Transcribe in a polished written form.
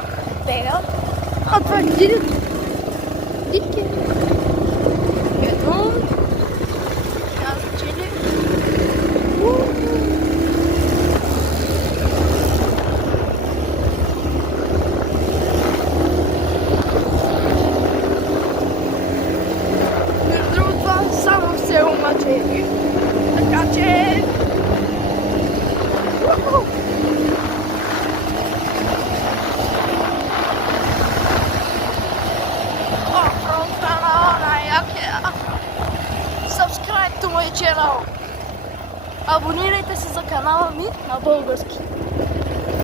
така бега. А това е дитки. Ето. Аз чили. Между другото, това само в село Мачеги. Така че... Subscribe to my channel. Абонирайте се за канала ми на български.